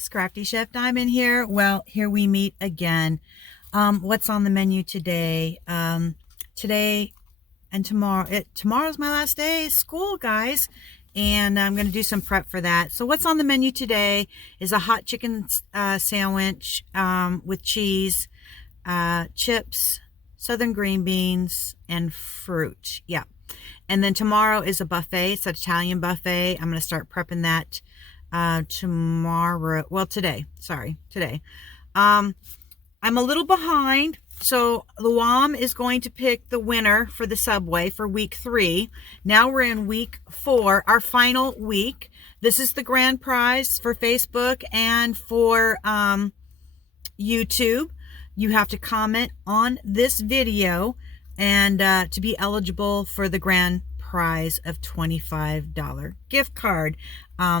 guys, Crafty Chef Diamond here. Well, here we meet again. What's on the menu today? Today and tomorrow. Tomorrow's my last day of school, guys, and I'm going to do some prep for that. So what's on the menu today is a hot chicken sandwich with cheese, chips, southern green beans, and fruit. Yeah. And then tomorrow is a buffet. It's an Italian buffet. I'm going to start prepping that tomorrow. Well, today. Sorry, today. I'm a little behind. So Luam is going to pick the winner for the Subway for week 3. Now we're in week 4, our final week. This is the grand prize for Facebook and for YouTube. You have to comment on this video and to be eligible for the grand prize of $25 gift card.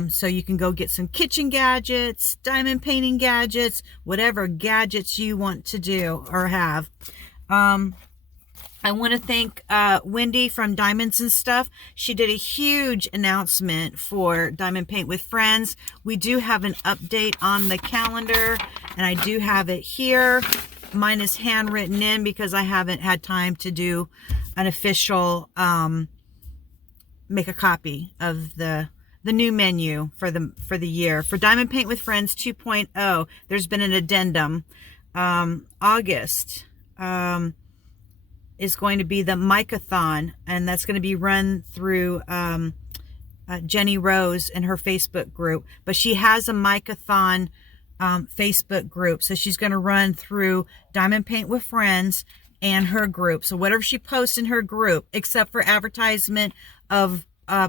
So you can go get some kitchen gadgets, diamond painting gadgets, whatever gadgets you want to do or have. I want to thank Wendy from Diamonds and Stuff. She did a huge announcement for Diamond Paint with Friends. We do have an update on the calendar, and I do have it here. Mine is handwritten in because I haven't had time to do an official, make a copy of the new menu for the year. For Diamond Paint with Friends 2.0, there's been an addendum. August is going to be the Mic-a-thon, and that's going to be run through JeniRose and her Facebook group. But she has a Mic-a-thon Facebook group, so she's going to run through Diamond Paint with Friends and her group. So whatever she posts in her group, except for advertisement of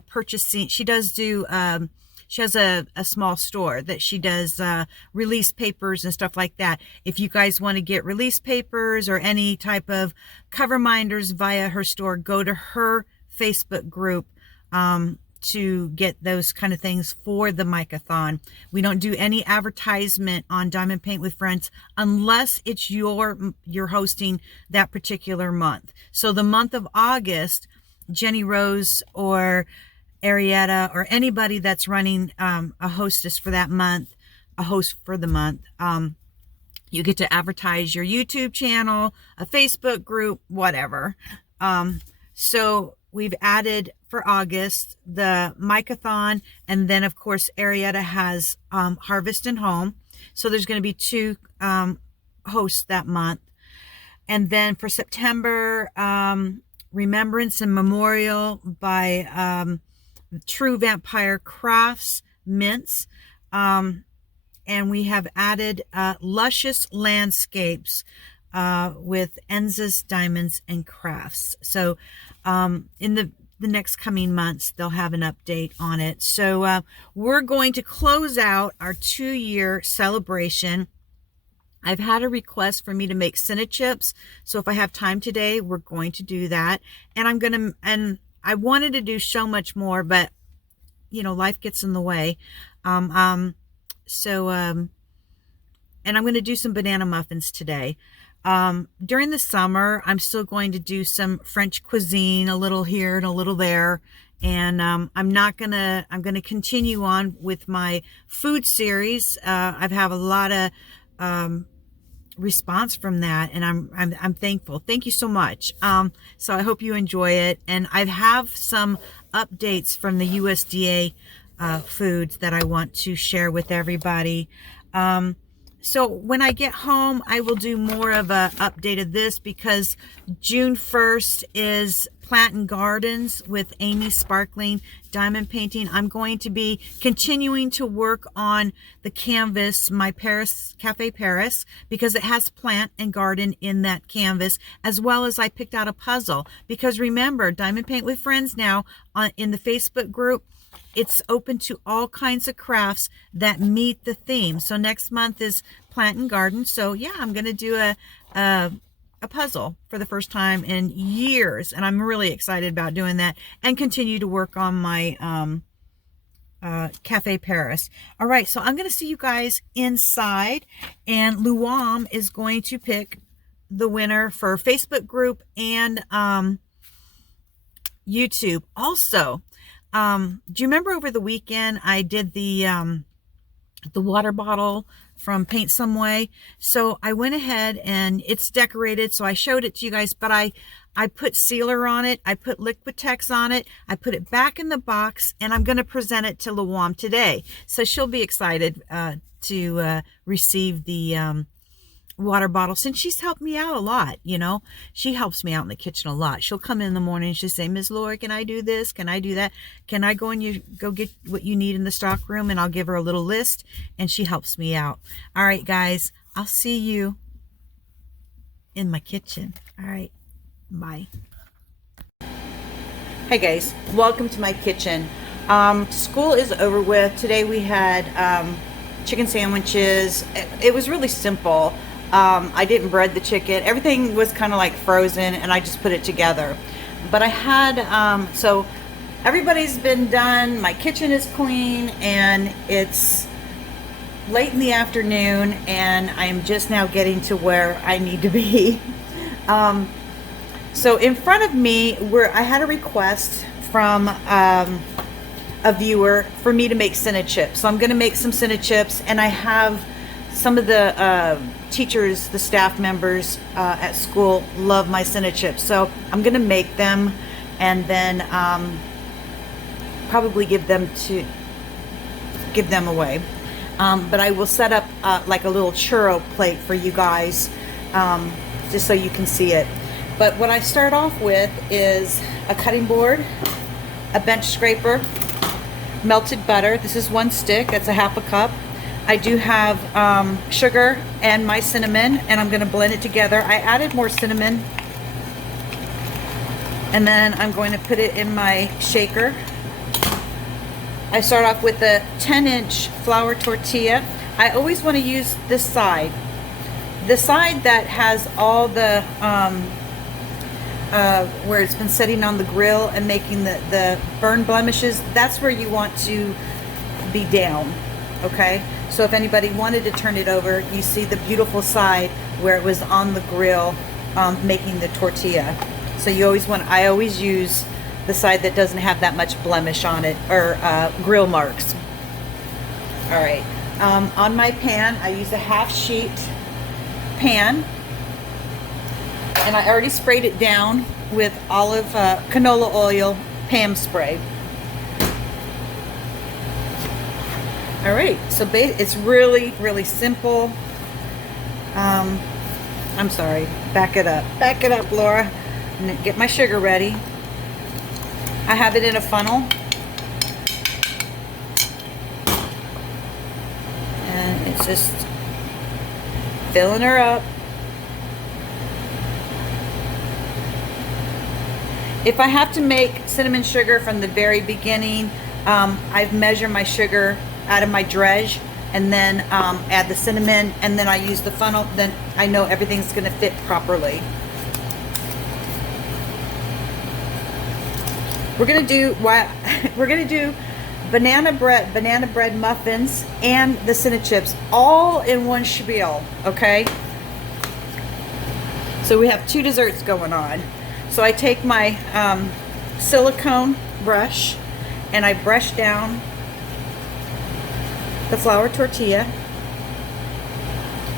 purchasing, she does do she has a small store that she does release papers and stuff like that. If you guys want to get release papers or any type of cover minders via her store, go to her Facebook group to get those kind of things for the Mic-a-thon. We don't do any advertisement on Diamond Paint with Friends unless it's you're hosting that particular month. So the month of August, JeniRose or Arietta or anybody that's running a hostess for that month, a host for the month, you get to advertise your YouTube channel, a Facebook group, whatever. So we've added for August the Mic-a-thon, and then of course Arietta has Harvest and Home. So there's going to be 2 hosts that month. And then for September, Remembrance and Memorial by True Vampire Crafts Mints. And we have added Luscious Landscapes with Enza's Diamonds and Crafts. So in the next coming months, they'll have an update on it. So we're going to close out our 2-year celebration. I've had a request for me to make Cinechips, so if I have time today, we're going to do that. And I wanted to do so much more, but you know, life gets in the way. And I'm going to do some banana muffins today. During the summer, I'm still going to do some French cuisine, a little here and a little there. And I'm going to continue on with my food series. I've had a lot of response from that, and I'm thankful. Thank you so much. So I hope you enjoy it. And I have some updates from the USDA foods that I want to share with everybody. So when I get home, I will do more of a update of this, because June 1st is Plant and Gardens with Amy Sparkling Diamond Painting. I'm going to be continuing to work on the canvas, my Paris Cafe Paris, because it has plant and garden in that canvas, as well as I picked out a puzzle. Because remember, Diamond Paint with Friends now in the Facebook group, it's open to all kinds of crafts that meet the theme. So next month is Plant and Garden. So yeah, I'm going to do a puzzle for the first time in years, and I'm really excited about doing that, and continue to work on my Cafe Paris. All right, so I'm going to see you guys inside, and Luam is going to pick the winner for Facebook group and YouTube. Also, do you remember over the weekend I did the the water bottle from Paint Some Way. So I went ahead and it's decorated. So I showed it to you guys, but I put sealer on it. I put Liquitex on it. I put it back in the box, and I'm going to present it to Luam today. So she'll be excited to receive the water bottle, since she's helped me out a lot. You know, she helps me out in the kitchen a lot. She'll come in the morning and she'll say, Miss Laura, can I do this? Can I do that? Can I go and you go get what you need in the stock room? And I'll give her a little list, and she helps me out. All right, guys, I'll see you in my kitchen. All right, bye. Hey guys, welcome to my kitchen. School is over with. Today we had chicken sandwiches. It was really simple. I didn't bread the chicken. Everything was kind of like frozen, and I just put it together. But I had, so everybody's been done. My kitchen is clean, and it's late in the afternoon, and I'm just now getting to where I need to be. So in front of me, I had a request from a viewer for me to make Cinna chips. So I'm going to make some Cinna chips, and I have some of the teachers, the staff members at school love my Cinna chips. So I'm going to make them, and then probably give them away. But I will set up like a little churro plate for you guys, just so you can see it. But what I start off with is a cutting board, a bench scraper, melted butter. This is 1 stick. That's a half a cup. I do have sugar and my cinnamon, and I'm going to blend it together. I added more cinnamon, and then I'm going to put it in my shaker. I start off with a 10-inch flour tortilla. I always want to use this side. The side that has all the where it's been sitting on the grill and making the burn blemishes, that's where you want to be down, okay? So if anybody wanted to turn it over, you see the beautiful side where it was on the grill making the tortilla. So you always I always use the side that doesn't have that much blemish on it, or grill marks. All right, on my pan, I use a half sheet pan, and I already sprayed it down with olive canola oil Pam spray. All right, so it's really, really simple. I'm sorry, back it up, Laura. And get my sugar ready. I have it in a funnel, and it's just filling her up. If I have to make cinnamon sugar from the very beginning, I've measured my sugar out of my dredge, and then add the cinnamon, and then I use the funnel. Then I know everything's going to fit properly. We're gonna do banana bread muffins and the Cinna chips all in one spiel, okay? So we have 2 desserts going on. So I take my silicone brush, and I brush down the flour tortilla,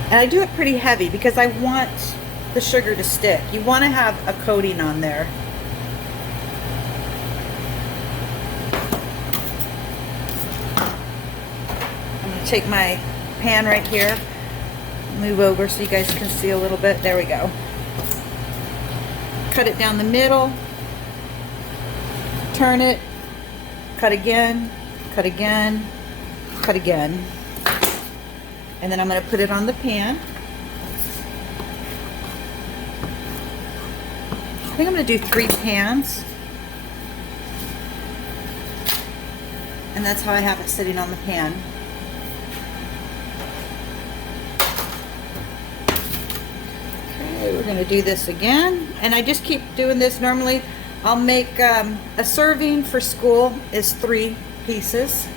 and I do it pretty heavy because I want the sugar to stick. You want to have a coating on there. Take my pan right here, move over so you guys can see a little bit. There we go. Cut it down the middle, turn it, cut again, cut again, cut again, and then I'm going to put it on the pan. I think I'm going to do 3 pans, and that's how I have it sitting on the pan. We're going to do this again, and I just keep doing this. Normally I'll make a serving for school is 3 pieces.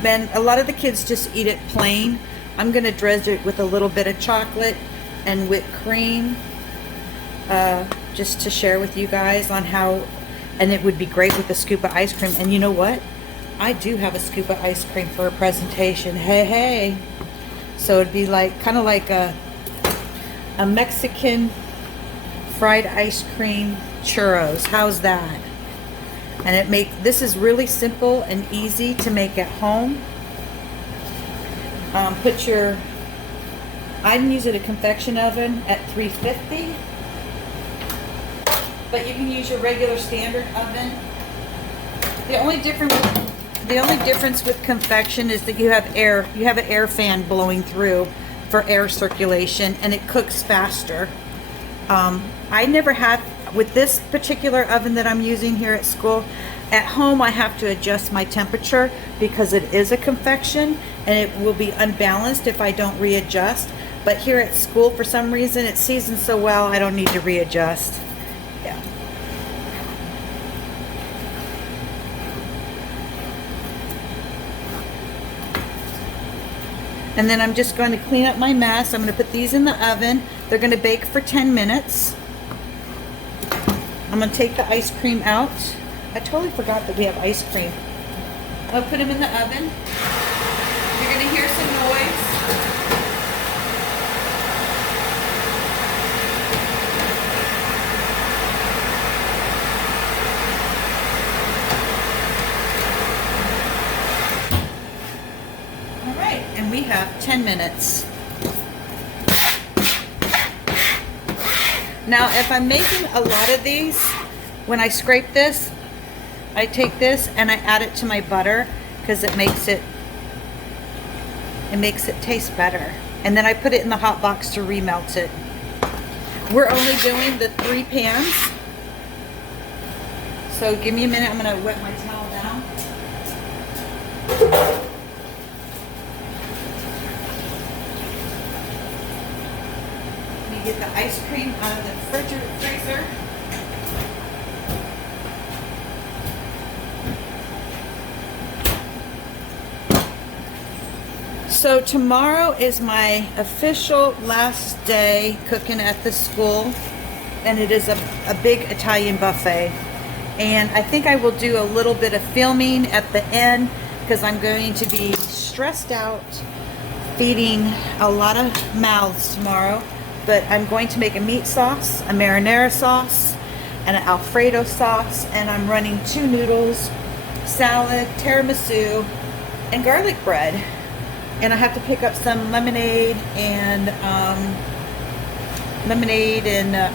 Then a lot of the kids just eat it plain. I'm going to dredge it with a little bit of chocolate and whipped cream, just to share with you guys on how, and it would be great with a scoop of ice cream. And you know what? I do have a scoop of ice cream for a presentation. Hey, hey. So it'd be like, kind of like a Mexican fried ice cream churros. How's that? And this is really simple and easy to make at home. I'm using a convection oven at 350, but you can use your regular standard oven. The only difference with convection is that you have an air fan blowing through for air circulation, and it cooks faster. I never have, with this particular oven that I'm using here at school, at home I have to adjust my temperature because it is a convection and it will be unbalanced if I don't readjust. But here at school, for some reason, it seasons so well I don't need to readjust. Yeah. And then I'm just going to clean up my mess. I'm going to put these in the oven. They're going to bake for 10 minutes. I'm going to take the ice cream out. I totally forgot that we have ice cream. I'll put them in the oven. You're going to hear some noise. All right, and we have 10 minutes. Now, if I'm making a lot of these, when I scrape this, I take this and I add it to my butter because it makes it taste better. And then I put it in the hot box to remelt it. We're only doing the 3 pans. So give me a minute, I'm gonna wet my towel down. Get the ice cream out of the freezer. So tomorrow is my official last day cooking at the school, and it is a big Italian buffet. And I think I will do a little bit of filming at the end because I'm going to be stressed out feeding a lot of mouths tomorrow. But I'm going to make a meat sauce, a marinara sauce, and an Alfredo sauce, and I'm running 2 noodles, salad, tiramisu, and garlic bread. And I have to pick up some lemonade and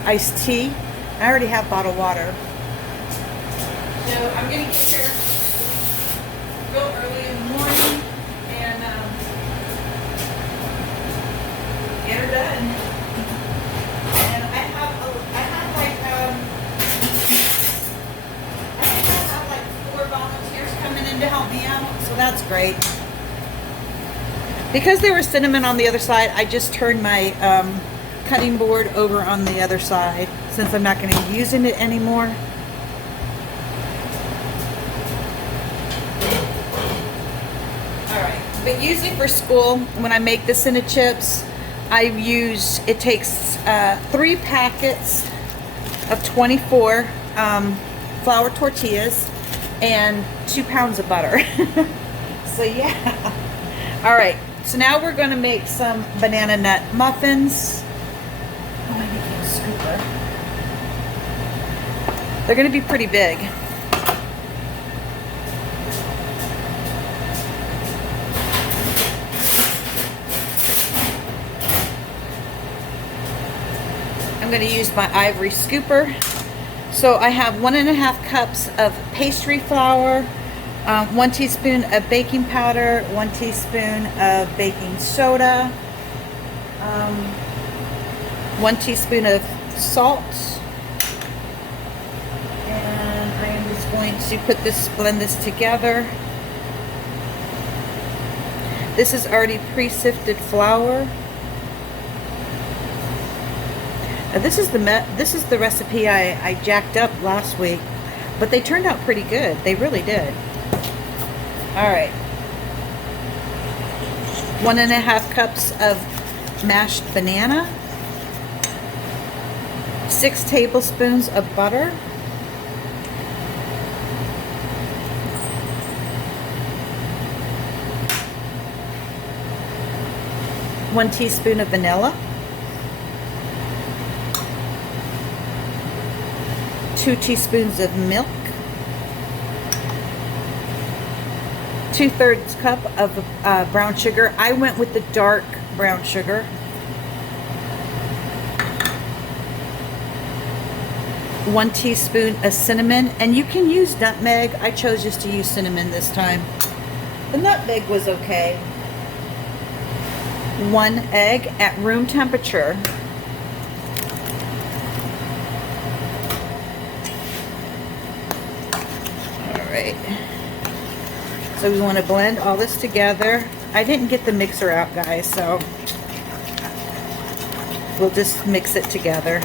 iced tea. I already have bottled water. So I'm going to get here real early in the morning and get her done. To help me out, so that's great. Because there was cinnamon on the other side, I just turned my cutting board over on the other side since I'm not going to be using it anymore. Alright, but usually for school, when I make the cinnamon chips, it takes 3 packets of 24 flour tortillas and 2 pounds of butter. So yeah. All right, so now we're going to make some banana nut muffins. Oh, I need to get a scooper. They're going to be pretty big. I'm going to use my ivory scooper. So I have 1.5 cups of pastry flour, 1 teaspoon of baking powder, 1 teaspoon of baking soda, 1 teaspoon of salt, and I am just going to blend this together. This is already pre-sifted flour. Now this is the recipe I jacked up last week, but they turned out pretty good. They really did. All right, 1.5 cups of mashed banana, 6 tablespoons of butter, 1 teaspoon of vanilla, 2 teaspoons of milk, 2/3 cup of brown sugar. I went with the dark brown sugar. 1 teaspoon of cinnamon, and you can use nutmeg. I chose just to use cinnamon this time. The nutmeg was okay. 1 egg at room temperature. All right. So we want to blend all this together. I didn't get the mixer out, guys, so we'll just mix it together.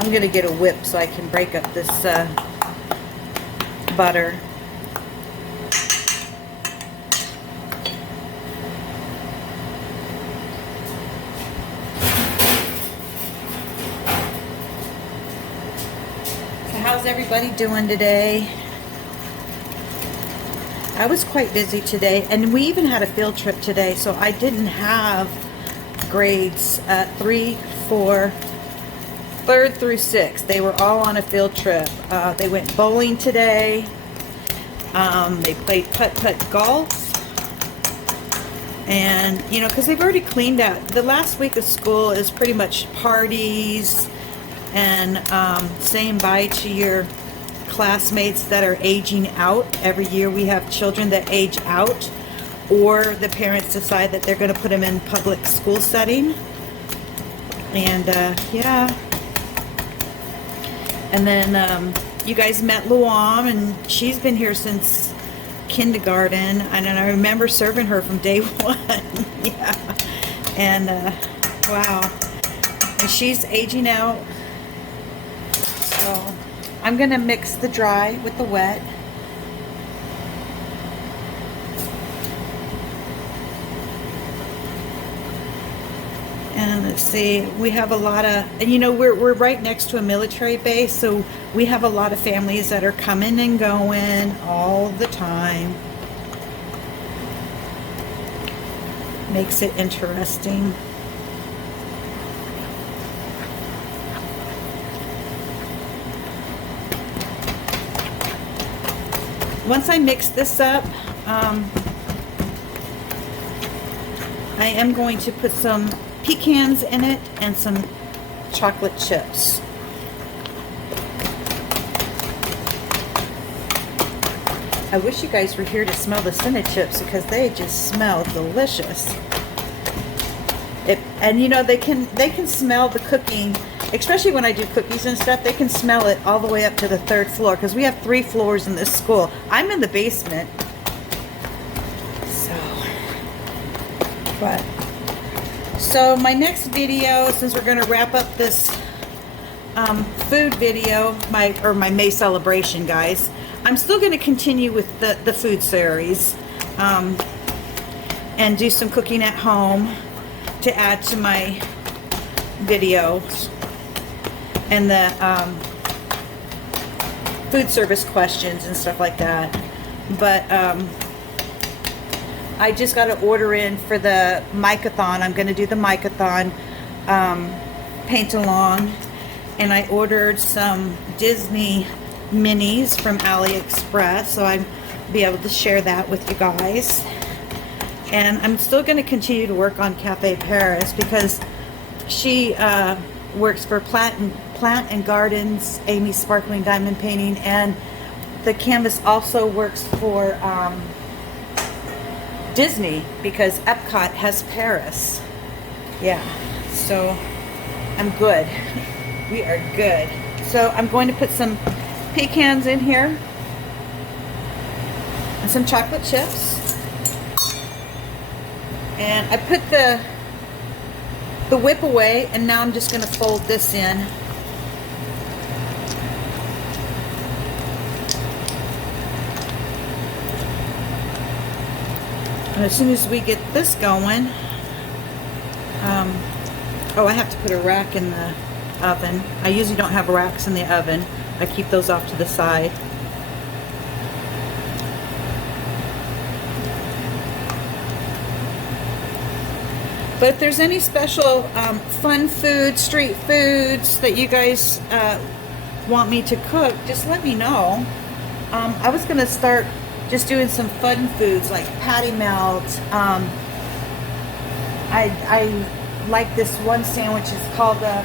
I'm going to get a whip so I can break up this butter. So how's everybody doing today? I was quite busy today, and we even had a field trip today, so I didn't have grades 3, 4, 3rd through 6th. They were all on a field trip. They went bowling today. They played putt-putt golf. And, you know, because they've already cleaned out. The last week of school is pretty much parties and saying bye to your classmates that are aging out. Every year we have children that age out, or the parents decide that they're going to put them in public school setting. And, yeah. And then you guys met Luam, and she's been here since kindergarten, and I remember serving her from day 1. Yeah. And wow. And she's aging out. So I'm going to mix the dry with the wet. And let's see, we have a lot of, and you know, we're right next to a military base, so we have a lot of families that are coming and going all the time. Makes it interesting. Once I mix this up, I am going to put some pecans in it and some chocolate chips. I wish you guys were here to smell the cinnamon chips, because they just smell delicious. And you know, they can smell the cooking, especially when I do cookies and stuff. They can smell it all the way up to the 3rd floor, because we have 3 floors in this school. I'm in the basement, so my next video, since we're going to wrap up this food video, my May celebration, guys, I'm still going to continue with the food series and do some cooking at home to add to my videos, and the food service questions and stuff like that. But I just got to order in for the Mic-a-thon. I'm going to do the Mic-a-thon paint along, and I ordered some Disney minis from AliExpress, so I'll be able to share that with you guys. And I'm still going to continue to work on Cafe Paris, because she works for Plant and Gardens, Amy's Sparkling Diamond Painting, and the canvas also works for Disney, because Epcot has Paris. Yeah, so I'm good. We are good. So I'm going to put some pecans in here and some chocolate chips. And I put the whip away, and now I'm just going to fold this in. And as soon as we get this going, oh, I have to put a rack in the oven. I usually don't have racks in the oven. I keep those off to the side. But if there's any special fun food, street foods that you guys want me to cook, just let me know. I was going to start just doing some fun foods like patty melt. I like this one sandwich. It's called the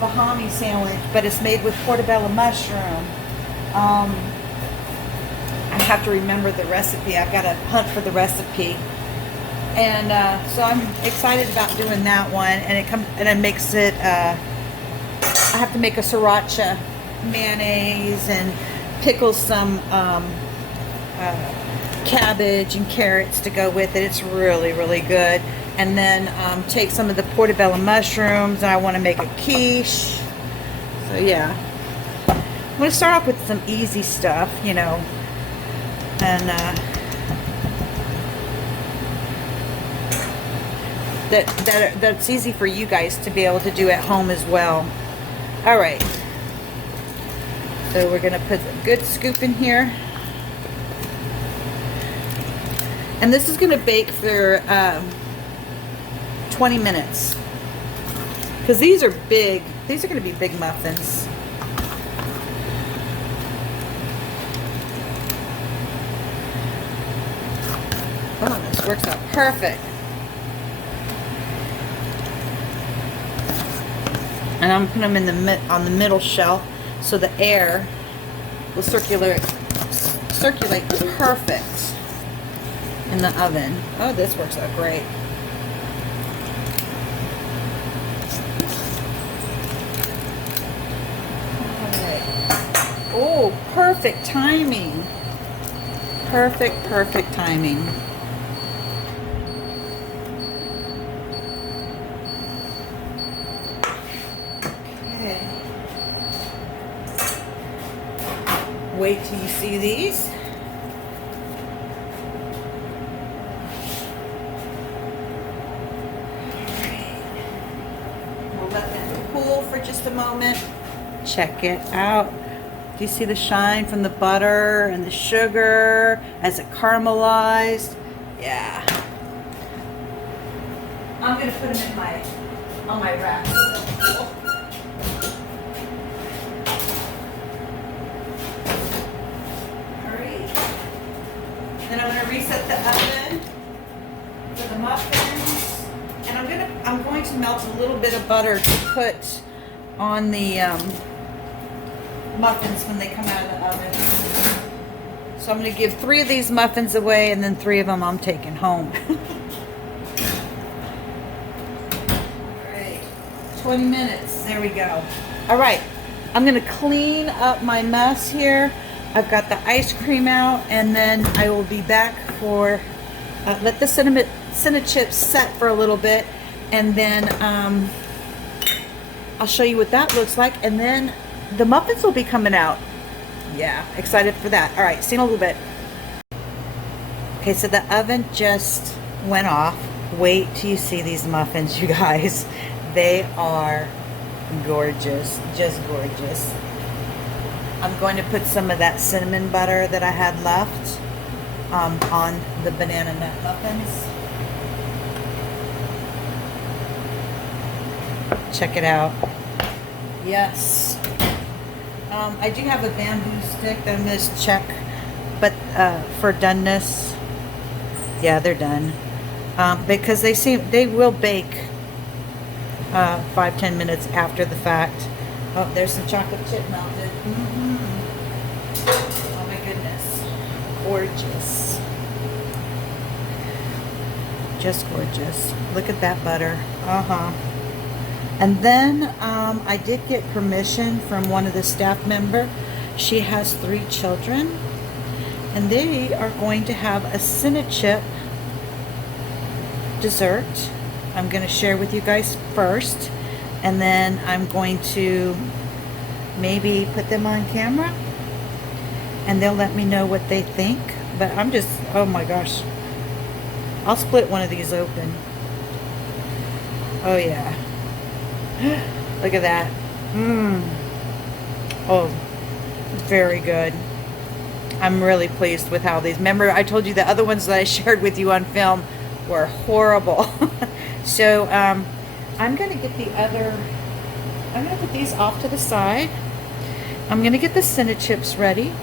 Bahami sandwich, but it's made with portobello mushroom. I have to remember the recipe. I've got to hunt for the recipe. And so I'm excited about doing that one. And it makes it. I have to make a sriracha mayonnaise and pickle some cabbage and carrots to go with it. It's really, really good. And then take some of the portobello mushrooms, and I want to make a quiche. So yeah, I'm going to start off with some easy stuff, you know, and that's easy for you guys to be able to do at home as well. All right, so we're going to put a good scoop in here, and this is going to bake for 20 minutes, because these are big. These are going to be big muffins. Oh, this works out perfect. And I'm putting them in on the middle shelf so the air will circulate perfect in the oven. Oh, this works out great. Oh, perfect timing. Perfect timing. Okay. Wait till you see these. We'll let them cool for just a moment. Check it out. Do you see the shine from the butter and the sugar as it caramelized? Yeah. I'm going to put them in on my rack. Alright. Then I'm going to reset the oven for the muffins. And I'm going to melt a little bit of butter to put on the muffins when they come out of the oven. So I'm going to give 3 of these muffins away, and then 3 of them I'm taking home. Alright, 20 minutes. There we go. Alright, I'm going to clean up my mess here. I've got the ice cream out, and then I will be back for let the cinnamon chips set for a little bit, and then I'll show you what that looks like, and then the muffins will be coming out. Yeah, excited for that. All right, see you in a little bit. Okay, so the oven just went off. Wait till you see these muffins, you guys. They are gorgeous, just gorgeous. I'm going to put some of that cinnamon butter that I had left on the banana nut muffins. Check it out. Yes. I do have a bamboo stick that I'm going to check, but for doneness, yeah, they're done. Because they will bake 5-10 minutes after the fact. Oh, there's some chocolate chip melted. Oh my goodness, gorgeous, just gorgeous. Look at that butter. And then I did get permission from one of the staff member. She has 3 children, and they are going to have a cinnachip dessert. I'm going to share with you guys first, and then I'm going to maybe put them on camera, and they'll let me know what they think. But I'm just, oh my gosh, I'll split one of these open. Oh yeah. Look at that. Oh, very good. I'm really pleased with how these, remember I told you the other ones that I shared with you on film were horrible. So I'm going to get the other, I'm going to put these off to the side. I'm going to get the Cinechips ready.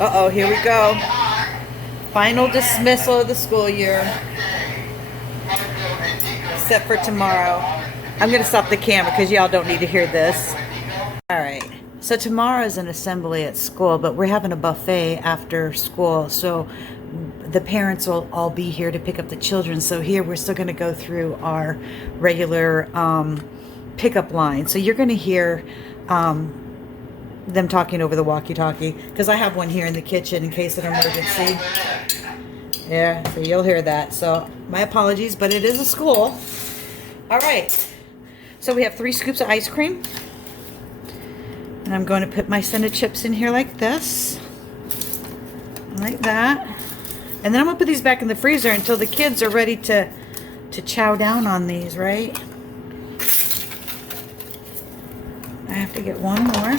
Uh-oh, here we go. Final dismissal of the school year. Except for tomorrow. I'm going to stop the camera because y'all don't need to hear this. Alright, so tomorrow is an assembly at school, but we're having a buffet after school, so the parents will all be here to pick up the children. So here we're still going to go through our regular pickup line. So you're going to hear them talking over the walkie-talkie, because I have one here in the kitchen in case of an emergency. Yeah, so you'll hear that. So my apologies, but it is a school. All right, so we have 3 scoops of ice cream, and I'm going to put my Cinechips in here like this, like that, and then I'm gonna put these back in the freezer until the kids are ready to chow down on these. Right, I have to get one more.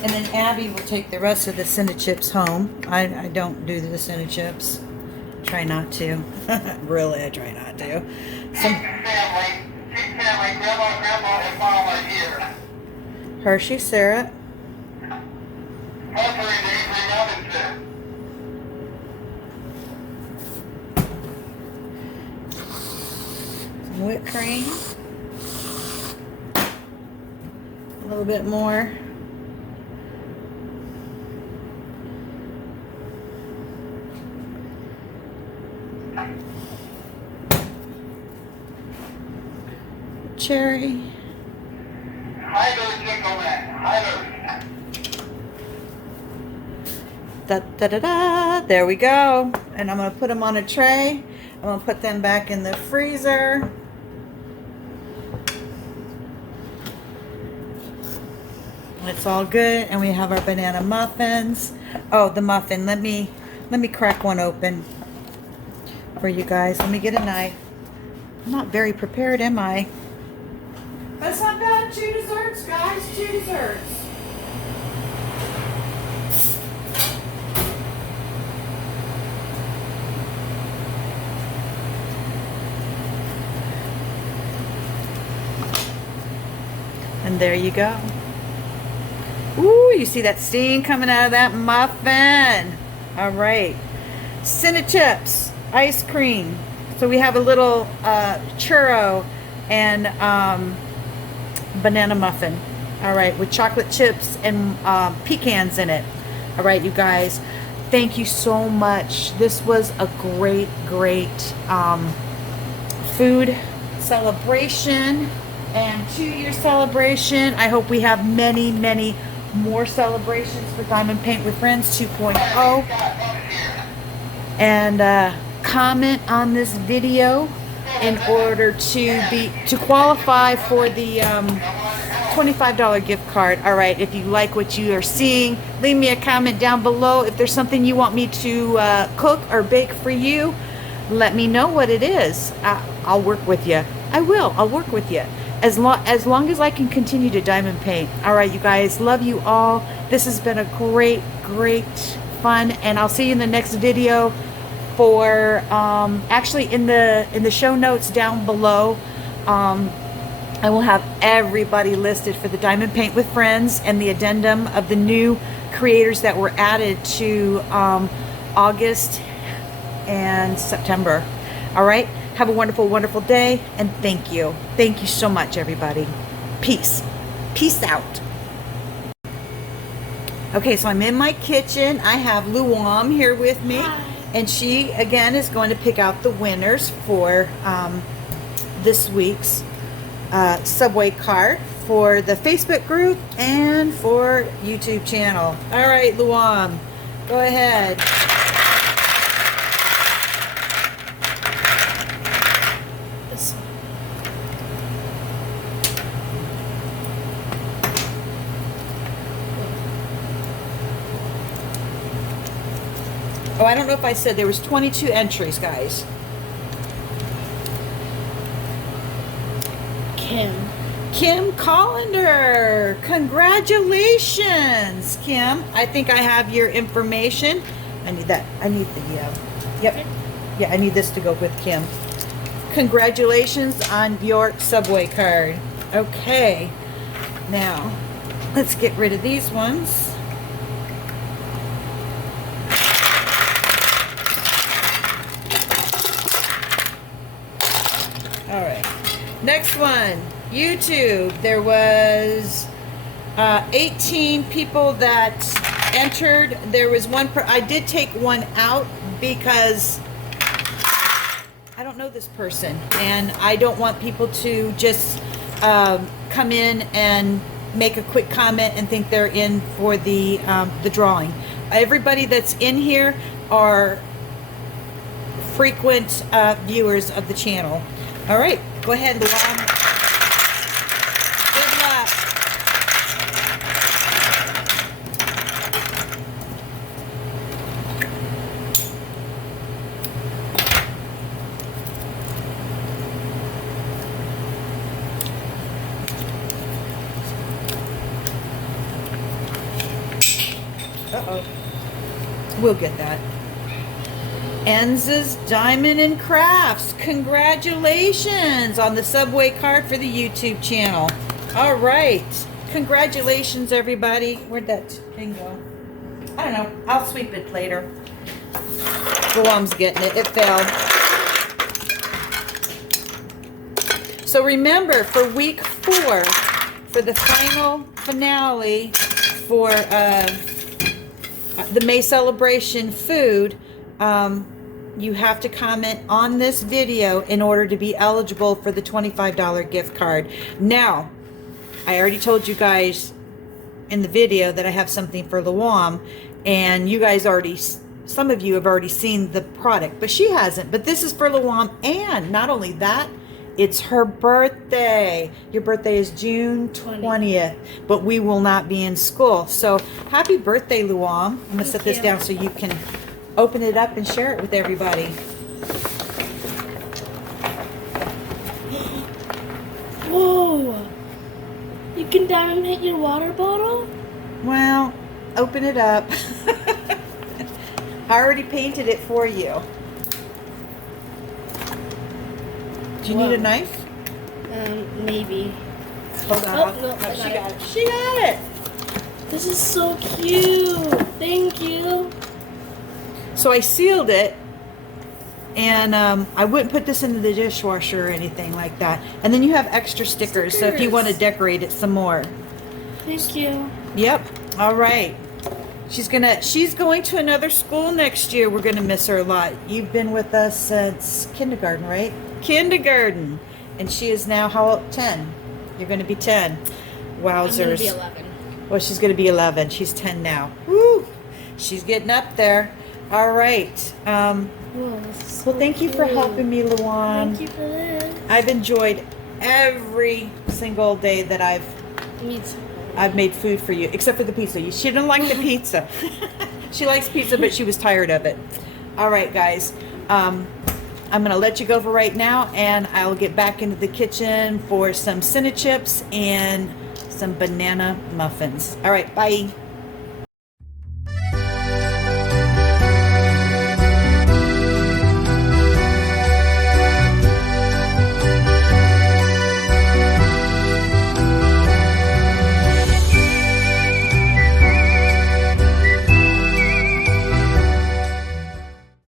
And then Abby will take the rest of the Cinechips home. I don't do the Cinechips. Try not to. Really, I try not to. Hershey syrup. Some whipped cream. A little bit more. Cherry. Da, da, da, da. There we go. And I'm going to put them on a tray. I'm going to put them back in the freezer. It's all good. And we have our banana muffins. Oh, the muffin. Let me crack one open for you guys. Let me get a knife. I'm not very prepared, am I? But it's not bad. 2 desserts, guys. 2 desserts. And there you go. Ooh, you see that steam coming out of that muffin. All right. Cinechips, ice cream. So we have a little churro and banana muffin. All right, with chocolate chips and pecans in it. All right, you guys, thank you so much. This was a great food celebration and 2-year celebration. I hope we have many more celebrations for Diamond Paint with Friends 2.0. And comment on this video in order to qualify for the $25 gift card. All right, if you like what you are seeing, leave me a comment down below. If there's something you want me to cook or bake for you, let me know what it is. I'll work with you. I'll work with you as long as I can continue to diamond paint. All right, you guys, love you all. This has been a great fun, and I'll see you in the next video. For actually in the show notes down below, I will have everybody listed for the Diamond Paint with Friends and the addendum of the new creators that were added to August and September. All right, have a wonderful day, and thank you so much, everybody. Peace out. Okay, so I'm in my kitchen. I have Luam here with me. Hi. And she, again, is going to pick out the winners for this week's Subway cart for the Facebook group and for YouTube channel. All right, Luam, go ahead. Oh, I don't know if I said there was 22 entries, guys. Kim Collender, congratulations, Kim. I think I have your information. I need that. I need the, yep. Yeah, I need this to go with Kim. Congratulations on your Subway card. Okay, now let's get rid of these ones. All right, next one. YouTube, there was 18 people that entered. There was one I did take one out because I don't know this person, and I don't want people to just come in and make a quick comment and think they're in for the drawing. Everybody that's in here are frequent viewers of the channel. All right, go ahead, Luan. Uh-oh. We'll get that. Enza's Diamond and Crafts. Congratulations on the Subway card for the YouTube channel. All right. Congratulations, everybody. Where'd that thing go? I don't know. I'll sweep it later. The mom's getting it. It fell. So remember, for week 4, for the final finale for the May celebration food, you have to comment on this video in order to be eligible for the $25 gift card. Now, I already told you guys in the video that I have something for Luam, and you guys already, some of you have already seen the product, but she hasn't. But this is for Luam, and not only that, it's her birthday. Your birthday is June 20th, but we will not be in school. So happy birthday, Luam. I'm going to set this down so you can open it up and share it with everybody. Whoa! You can diamond hit your water bottle? Well, open it up. I already painted it for you. Do you need a knife? Maybe. Hold on. Oh, no, she got it. She got it. This is so cute. Thank you. So I sealed it, and I wouldn't put this into the dishwasher or anything like that. And then you have extra stickers, so if you want to decorate it some more. Thank you. Yep. All right. She's going to another school next year. We're gonna miss her a lot. You've been with us since kindergarten, right? Kindergarten. And she is now how old? 10. You're gonna be 10. Wowzers. I'm gonna be 11. Well, she's gonna be 11. She's 10 now. Woo! She's getting up there. All right. Whoa, this is so Well, thank you for helping me, Luan. Thank you for this. I've enjoyed every single day that I've made food for you, except for the pizza. She didn't like the pizza. She likes pizza, but she was tired of it. All right, guys. I'm going to let you go for right now, and I'll get back into the kitchen for some Cinnamon chips and some banana muffins. All right, bye.